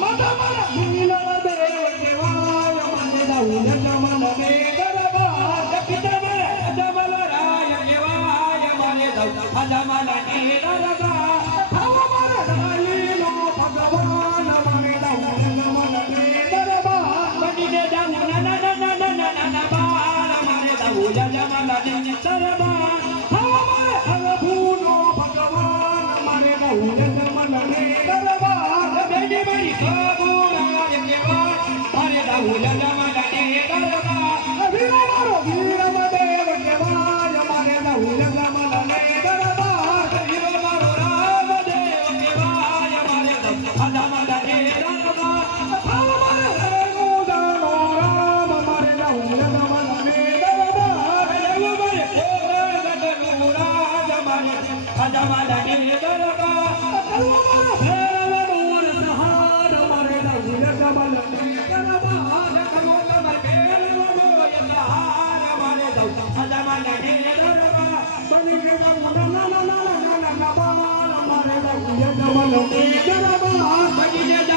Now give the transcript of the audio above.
Mata mala, mila Oh, la la. La mare da